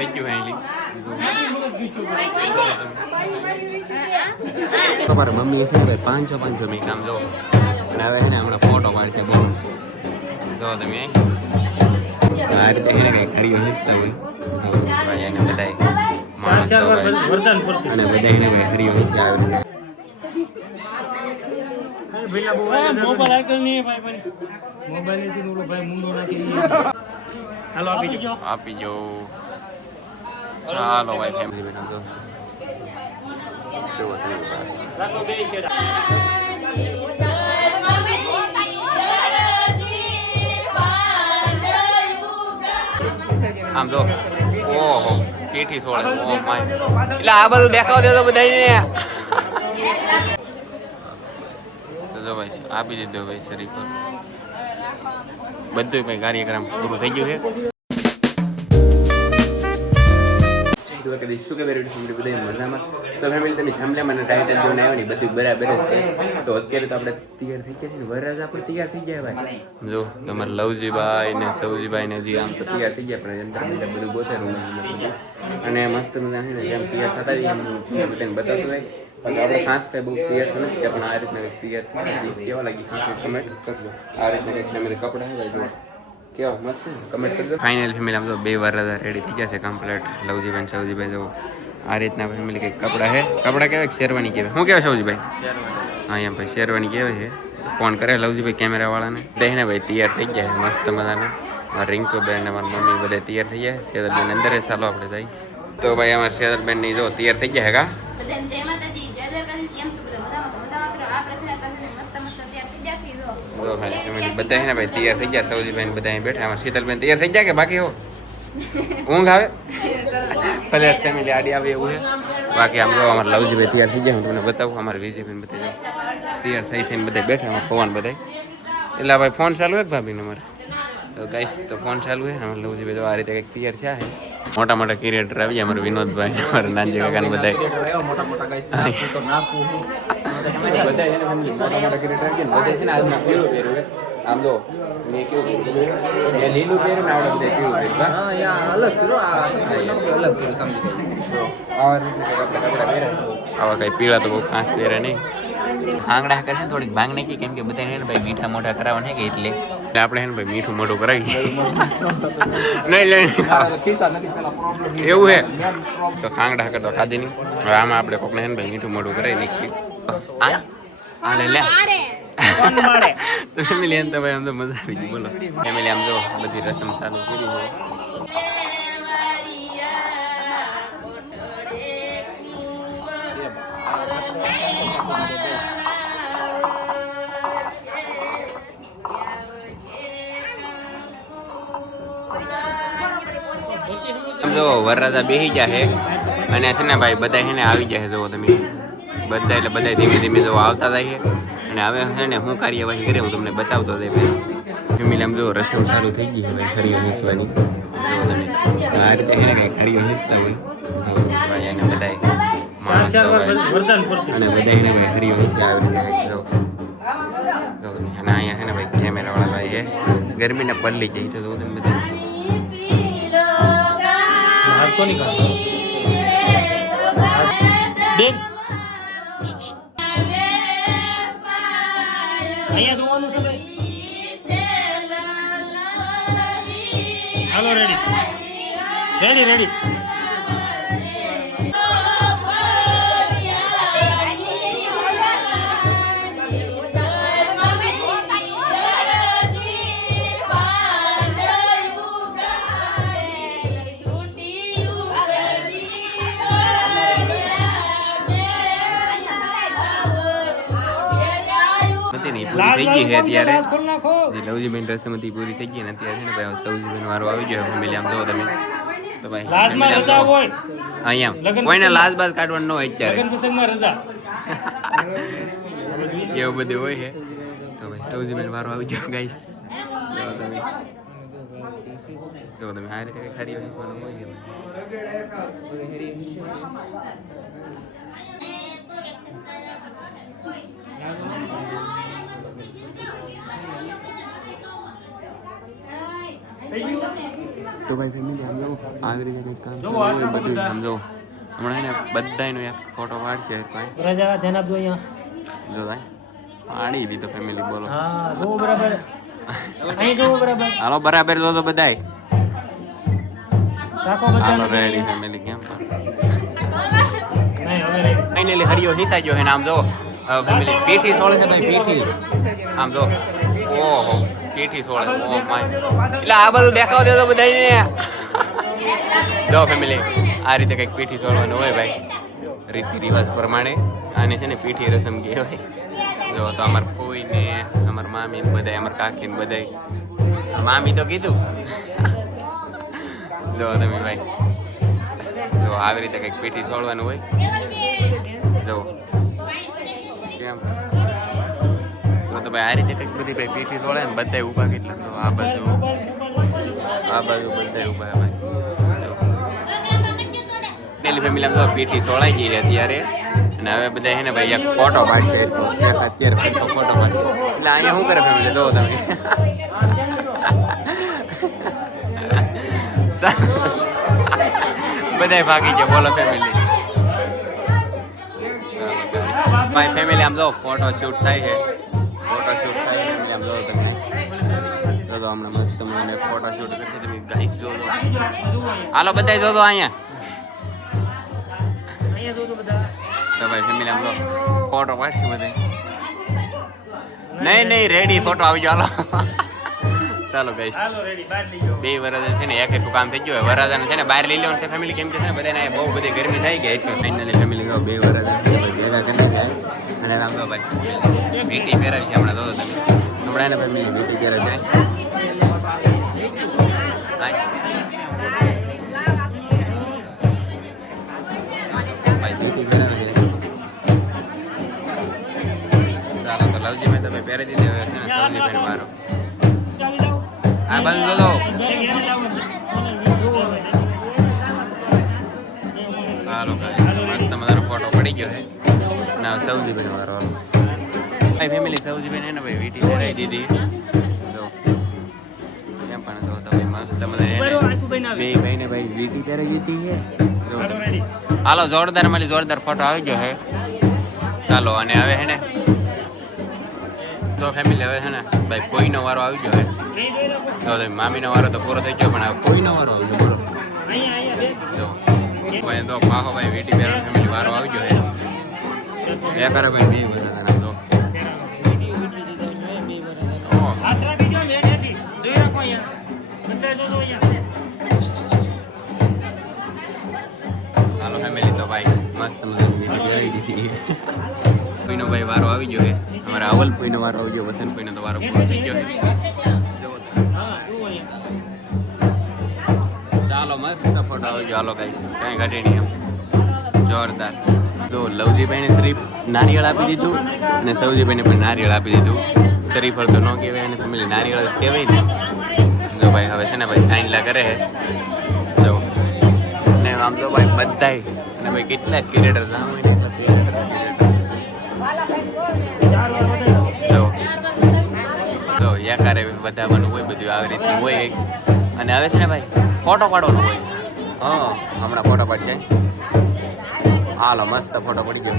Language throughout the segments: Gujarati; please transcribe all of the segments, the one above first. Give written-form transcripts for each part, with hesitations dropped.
થઈ ગયું હાઈલી તમારા મમ્મી છે ભાઈ 500 મેં કામ જો અને હવે છે ને હમણાં ફોટો પાડશે બહુ જો તમે આ રીતે છે ને કંઈક હરિયો હિસતા હોય ભાઈ એને બધાય માણસો અને બધા એને ભાઈ હરિયો હિસતા આવે મોબાઈલ આગળ નહીં ભાઈ મોબાઈલ થી ઓલો ભાઈ મુંડો નાખી હાલો આપી જો ચાલો ભાઈ ફેમિલી બેઠા તો ચલો આમ જો ઓહો કેઠી સોળે ઓ માય એટલે આ બધું દેખાવ દેતો બધાને તો જો ભાઈ આપી દીધો ભાઈ શરીફ બધું ભાઈ કાર્યક્રમ પૂરું થઈ ગયું છે શું કે બધા મજામાં તો ફેમિલી તમે થાંભલામાં ટાઇટલ જોઈને આવ્યો ને બધું બરાબર જ છે તો અત્યારે તો આપણે તૈયાર થઈ ગયા છે ને વરરાજ આપણે તૈયાર થઈ ગયા ભાઈ જો તમારે લવજીભાઈ ને સૌજીભાઈ ને હજી આમ તો તૈયાર થઈ ગયા પણ અંદર બધું ગોતેલું અને મસ્ત મજા છે ને જેમ તૈયાર થતા જઈએ એમ બધાને બતાવતું હોય પણ આપણે ખાસ કંઈ બહુ તૈયાર તો નથી પણ આ રીતના તૈયાર થઈ કેવા લાગી ખાસ કમેન્ટ કરજો આ રીતના કંઈક તમે કપડાં હોય જો કેવા મસ્ત કમેન્ટ કરજો ફાઇનલ ફેમિલી આમ તો 2 વાર રેડી થઈ ગયા છે કમ્પ્લીટ લવજીભાઈ સૌજીભાઈ જો આ રીતના ફેમિલી કંઈક કપડાં છે કપડાં કહેવાય શેરવાની કહેવાય શું કહેવાય સૌજીભાઈ હા એમ ભાઈ શેરવાની કહેવાય છે ફોન કરે લવજીભાઈ કેમેરાવાળાને દઈને ભાઈ તૈયાર થઈ ગયા છે મસ્ત મજાના મારા રિંકુબેન અને મારી મમ્મી બધા તૈયાર થઈ ગયા શેરલબેન અંદર ચાલો આપણે જઈ તો ભાઈ અમારા શેરલબેનની જો તૈયાર થઈ ગયા હેગા બધા ને ભાઈ તૈયાર થઈ ગયા સૌજીભાઈ બધા બેઠા અમારા શીતલબેન તૈયાર થઈ ગયા કે બાકી હો ઊંઘ આવે ફલેસ ફેમિલી આડી આવે એવું છે બાકી આમ જો અમારા લવજીભાઈ તૈયાર થઈ ગયા હું તમને બતાવું અમારા વિજયભાઈ બધા તૈયાર થઈ થઈને બધા બેઠા અમારા ફોન બધા એટલે ભાઈ ફોન ચાલુ હોય ભાભીને અમારે તો ગાઈસ તો ફોન ચાલુ છે અમારા લવજીભાઈ તો આ રીતે કંઈક તૈયાર છે મોટા મોટા ક્રિએટર આવી ગયા અમારા વિનોદભાઈ અમારા નાનજી કાકા ને બધા મોટા મોટા ગાઈસ બધા છે ને ફેમિલી મોટા મોટા ક્રિએટર કે બધા છે ને આજના પીળું પહેર્યું આમ જો મેં કેવું એ લીલું પહેર્યું ને આવડે બધા પીળું પહેર્યું હા યા અલગ કર્યો આ અલગ કર્યો સમજી ગયો આવા રીતના કપડા પહેર્યા આવા કઈ પીળા તો બહુ ખાસ પહેર્યા નહીં આંગળા કરે થોડીક ભાંગ નાખી કેમ કે બધાને ને ભાઈ મીઠા મોઢા કરાવવા ને કે એટલે આપણે ને ભાઈ મીઠું મોઢું કરાવી નહીં લઈને એવું હે તો ખાંગડા કરતો ખાધી નહીં હવે આમાં આપણે કોકને ને ભાઈ મીઠું મોઢું કરાવી નાખીએ આ લે લે તો ફેમિલી એમ તો ભાઈ આમ તો મજા આવી ગઈ બોલો ફેમિલી આમ જો બધી રસમ ચાલુ કરી હોય જો વરરાજા બેસી જાય અને છે ને ભાઈ બધા છે ને આવી જાય જો તમે બધા એટલે બધા ધીમે ધીમે જો આવતા જાય અને હવે છે ને હું કાર્યવાહી કરે હું તમને બતાવતો જાય ફેમિલી આમ જો રસમ ચાલુ થઈ ગઈ છે ભાઈ હરિયો હિસવાની જો તમે આ રીતે છે ને કંઈક હરિયો હિસતા હોય ભાઈ એને બધા માણસો અને બધા એને ભાઈ હરિયો હિસતા આવી રીતે જો તમે અને અહીંયા છે ને ભાઈ કેમેરાવાળા ભાઈ છે ગરમીને પલ્લી જાય તો જો તમે બધા કોની દેખ અહીંયા જોવાનું છે ભાઈ હાલો રેડી રેડી રેડી પૂરી થઈ ગઈ છે અત્યારે જે લવજીબેન રસમ હતી પૂરી થઈ ગઈ ને અત્યારે ને ભાઈ સૌજીબેન વારો આવી ગયો ફેમિલી આમ જો તમે તો ભાઈ અહીંયા કોઈને લાજ બાજ કાઢવાનું ન હોય અત્યારે એવું બધું હોય છે તો ભાઈ સૌજીબેન વારો આવી ગયો ગાઈસ જો તમે આ રીતે ખરી હોય તો ભાઈ ફેમિલી આમ જો આવી રીતે કંઈક કામ ચાલુ હોય બધું આમ જો હમણાં એને બધાનો એક ફોટો પાડશે ભાઈ રાજા ધ્યાન આપજો અહીંયા જો ભાઈ પાડી દીધો ફેમિલી બોલો હા જો બરાબર અહીં જો બરાબર હાલો બરાબર જો તો બધાય રાખો હાલો બધાને રેડી ફેમિલી કેમ પણ નહીં હવે રેડી ફાઇનલી હરિયો હિસાઈ ગયો હે ને આમ જો ફેમિલી પીઠી સોળે છે ભાઈ પીઠી આમ જો ઓહો પીઠી સોળે ઓ માય એટલે આ બધું દેખાવ દેતો બધાને જો ફેમિલી આ રીતે કંઈક પીઠી સોળવાનું હોય ભાઈ રીતિ રિવાજ પ્રમાણે આને છે ને પીઠી રસમ કહેવાય જો તો અમાર ફોઈ ને અમાર મામી ને બધાય અમાર કાકી ને બધાય મામી તો કીધું જો તમે ભાઈ જો આવી રીતે કંઈક પીઠી સોળવાનું હોય જો કેમ તો ભાઈ આ રીતે કંઈક બધી ભાઈ પીઠી સોળે ને બધાય ઊભા કેટલા તો આ બાજુ બધાય ઊભા ભાઈ પેલી ફેમિલી આમ તો પીઠી સોળાઈ ગઈ અત્યારે અને હવે બધા છે ને ભાઈ એક ફોટો પાડશે અત્યારે ફોટો પાડશે એટલે અહીંયા શું કરે ફેમિલી જો તમે બધાય ભાગી ગયા બોલો ફેમિલી ભાઈ ફેમિલી આમ જો ફોટો શૂટ થાય છે ફેમિલી આમ જો તમે જો હમણાં મસ્ત મને ફોટો શૂટ કરશે તમે ગાઈસ જો હાલો બધાય જો અહીંયા તો ભાઈ ફેમિલી આમ તો ફોટો પાડશે બધે નહીં રેડી ફોટો આવી ગયો હાલો ચાલો ગાઈસ 2 વર્ષ છે ને એક કામ થઈ ગયું વરાજાને છે ને બહાર લઈ લેવાનું છે ફેમિલી કેમ કે છે ને બધાને બહુ બધી ગરમી થઈ ગઈ એટલે ફાઇનલી ફેમિલી 2 વર્ષ ભેગા કરી જાય અને આમ તો ભાઈ વીટી પહેરાવી છે હમણાં તો તમે હમણાં એને ફેમિલી વીટી પહેરાવી જાય ચાલો તો લવજી મેં તમે પહેરી દીધી હવે છે ને સૌજી ભાઈ વારો આ બાજુ જો હાલો મસ્ત મજાનો ફોટો પડી ગયો છે ના સૌજી ભાઈ વારો ભાઈ ફેમિલી સૌજી ભાઈ ને ભાઈ વીટી પહેરાવી દીધી જો કેમ પણ જો તો ભાઈ મસ્ત મજા બે ભાઈને ભાઈ વીટી પહેરાવી દીધી છે હાલો જોરદાર મારી જોરદાર ફોટો આવી ગયો છે ચાલો અને હવે છે ને તો ફેમિલી હવે છે ને ભાઈ કોઈનો વારો આવી ગયો છે તો મામીનો વારો તો પૂરો થઈ ગયો પણ હવે કોઈનો વારો આવી ગયો બોલો જો ભાઈ તો પાહો ભાઈ વીટી બેરો ફેમિલી વારો આવી ગયો છે એ કરે ભાઈ બે વર્ષ નામ તો હાલો ફેમિલી તો ભાઈ મસ્ત મસ્ત વીટી બેરાવી દીધી કોઈનો ભાઈ વારો આવી ગયો છે અમારા અવલ ભાઈનો વારો આવી ગયો વસંત ભાઈનો તો વારો પૂરો થઈ ગયો છે ચાલો મસ્ત ફોટો આવી ગયો હાલો ગાઈસ કાંઈ ઘટે નહીં એમ જોરદાર જો લવજીભાઈને શરીફ નારિયેળ આપી દીધું અને સૌજીભાઈને પણ નારિયેળ આપી દીધું શરીફળ તો ન કહેવાય અને ફેમિલી નારિયેળ જ કહેવાય ને જો ભાઈ હવે છે ને ભાઈ સાઈનલા કરે છે જો ને આમ તો ભાઈ બધાય અને ભાઈ કેટલા ક્રિએટર જો યાકારે બધાવાનું હોય બધું આવી રીતનું હોય અને હવે છે ને ભાઈ ફોટો પાડવાનો હોય હા હમણાં ફોટો પાડશે હાલો મસ્ત ફોટો પડી ગયો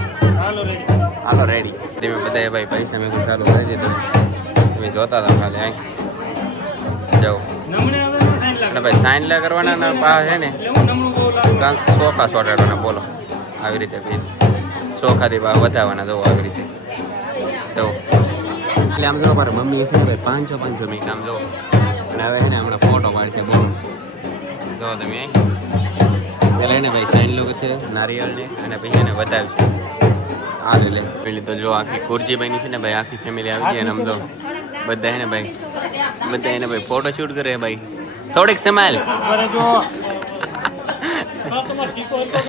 હાલો રેડી તમે બધા ભાઈ પૈસા મેં ચાલુ કરી દીધું તમે જોતા હતા ખાલી અહીં જાઓ અને ભાઈ સાઈન લે કરવાના ને પા છે ને કાંક સોખા સોટાડવાના બોલો આવી રીતે સોખાથી પા વધારવાના જવો આવી રીતે જવો એટલે આમ જો મારા મમ્મી છે ને ભાઈ 500 મિનિટ આમ જો અને હવે છે ને હમણાં ફોટો પાડશે બોલો જો તમે પેલા એને ભાઈ સાઈન લોકો છે નારિયેળને અને પછી એને વધારશે આ લે પેલી તો જો આખી કુરજીભાઈની છે ને ભાઈ આખી ફેમિલી આવી ગઈ અને આમ તો બધા એને ભાઈ ફોટો શૂટ કરે ભાઈ થોડીક સંભાળ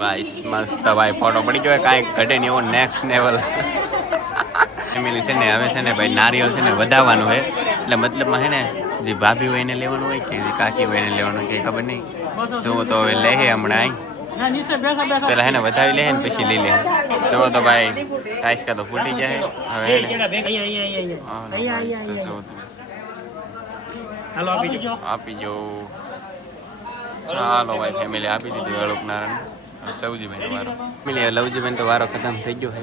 ભાઈ મસ્ત ભાઈ ફોટો પડી ગયો કાંઈ ઘટે નહીં એવો નેક્સ્ટ લેવલ ફેમિલી છે ને હવે છે ને ભાઈ નારિયેળ છે ને વધારવાનું હોય એટલે મતલબમાં છે ને જે ભાભી હોય એને લેવાનું હોય કે જે કાકી હોય એને લેવાનું હોય કે ખબર નહીં જો તો હવે લે હમણાં પેલા હે ને વધાવી લે ને પછી લઈ લે જો તો ભાઈ આઈસકા તો ફૂટી જાય હવે હાલો આપી જો. આપી જો. ચાલો ભાઈ ફેમિલી આપી દીધી અળુક નારાયણ સૌજીભાઈ વારો ફેમિલી લવજીભાઈ તો વારો ખતમ થઈ ગયો છે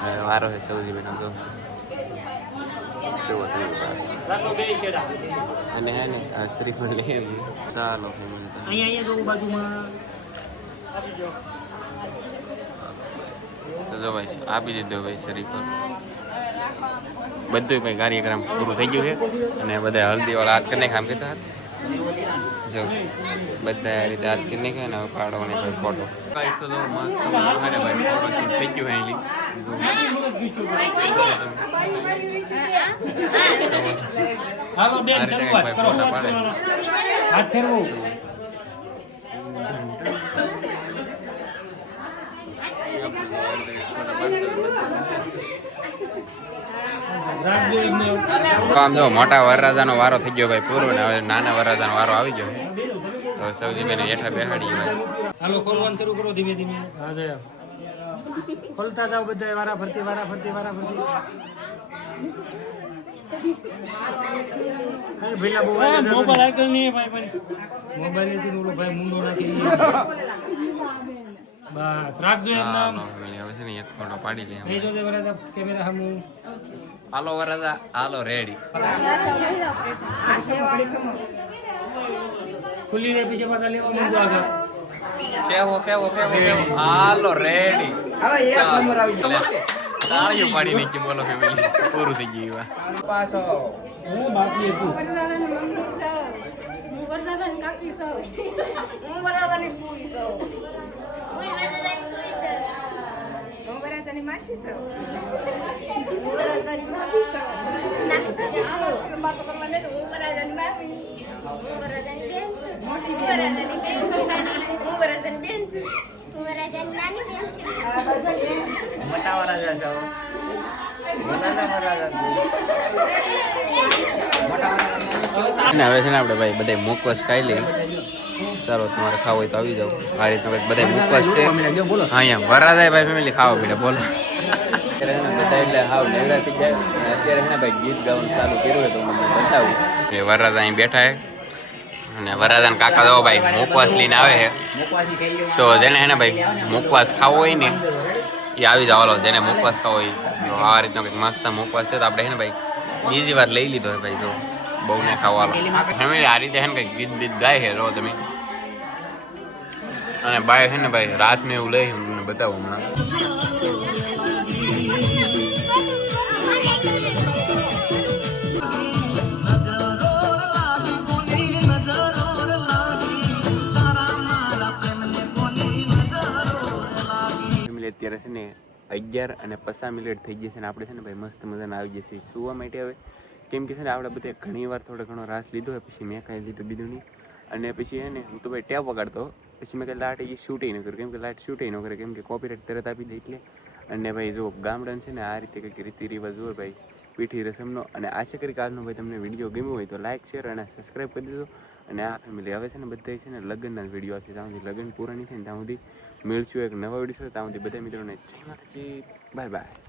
હવે વારો છે સૌજીભાઈ તો ચેવો થયો રાખો બે છેડા. અને હે ને આ શ્રીફળ લઈ આવી ચાલો ફેમિલી અહીંયા જો બાજુમાં આપી જો. તો જો ભાઈ આપી દીધો ભાઈ શ્રીફળ બધું ભાઈ કાર્યક્રમ પૂરું થઈ ગયું છે અને બધા હલ્દીવાળા હાથ કરીને કામ કરતા હતા જો બધા આ રીતે હાથ કરીને ગયા ને હવે પાડોને ભાઈ ફોટો ગાઈસ તો જો મસ્ત મને ભાઈ ફોટો થઈ ગયું હેલી હાલો બેન શરૂઆત કરો. હાથ ફેરવો. રાખજો એમને. આમ જો મોટા વરરાજાનો વારો થઈ ગયો ભાઈ પૂરો ને હવે નાના વરરાજાનો વારો આવી ગયો તો સૌજીભાઈને હેઠા બેહાડી ભાઈ હાલો ખોલવાનું શરૂ કરો ધીમે ધીમે. હા જય ખોલતા જાઓ બધા વારા ફરતી વારા ફરતી વારા ફરતી. અરે ભઈલા બહુ મોબાઈલ આઈકન નહીં ભાઈ પણ મોબાઈલ થી ઓલો ભાઈ મુંડો નાખી બસ રાખજો એમ નામ. ચાલો ફેમિલી હવે છે ને એક ફોટો પાડી લે એ જો દે બરાબર કેમેરા સામું. હાલો વરરાજા હાલો રેડી ખુલ્લી રે પીછે પાછા લેવા માંગો આગળ. કેવો કેવો કેવો કેવો હાલો રેડી તાળીઓ પાડી નાખી બોલો ફેમિલી પૂરું થઈ ગયું પાછો હું બાકી હતું. હવે છે ને આપણે ભાઈ બધા મુખવાસ ખાઈ લઈએ ચાલો તમારે ખાવું હોય તો આવી જાઓ આ રીતે બધા મુખવાસ છે અહીંયા વરરાજા ભાઈ ફેમિલી ખાવા પીડે બોલો બધા એટલે હાવ નેવડા થઈ જાય અને અત્યારે છે ને ભાઈ ગીત ગાવાનું ચાલુ કર્યું હોય તો મને બતાવું એ વરરાજા અહીં બેઠા છે અને વરરાજાના કાકા જો ભાઈ મુખવાસ લઈને આવે છે તો જેને છે ને ભાઈ મુખવાસ ખાવો હોય ને એ આવી જાવ જેને મુખવાસ ખાવો હોય જો આ રીતનો કંઈક મસ્ત મુખવાસ છે તો આપણે છે ને ભાઈ બીજી વાર લઈ લીધો છે ભાઈ જો બહુ ને ખાવાનો ફેમિલી આ રીતે છે ને કંઈક ગીત બીત ગાય છે રો તમે અને બાય છે ને ભાઈ રાત ને એવું લઈ હું બતાવું હમણાં અત્યારે છે ને 11 અને 50 મિનિટ થઈ જશે ને આપણે છે ને ભાઈ મસ્ત મજાના આવી જશે સુવા માટે હવે કેમ કે છે ને આપણે બધે ઘણી વાર થોડો ઘણો રાસ લીધો હોય પછી મેં કાંઈ લીધું બીજું નહીં અને પછી છે ને હું તો ભાઈ ટેપ વગાડતો પછી મેં કંઈ લાટ એ શૂટે ન કર્યું કેમ કે લાટ શૂટે ન કરે કેમ કે કોપીરાઇટ તરત આપી દે એટલે અને ભાઈ જો ગામડાને છે ને આ રીતે કંઈક રીતિ રિવાજ હોય ભાઈ પીઠી રસમનો અને આશા કરી કે આજનો ભાઈ તમને વિડીયો ગમ્યો હોય તો લાઇક શેર અને સબસ્ક્રાઈબ કરી દેજો અને આ ફેમિલી હવે છે ને બધા છે ને લગ્નના વિડીયો આવશે ત્યાં સુધી લગ્ન પૂરા નહીં થાય ને ત્યાં સુધી મળશું એક નવા વિડીયો ત્યાં સુધી બધા મિત્રોને જય માતાજી બાય બાય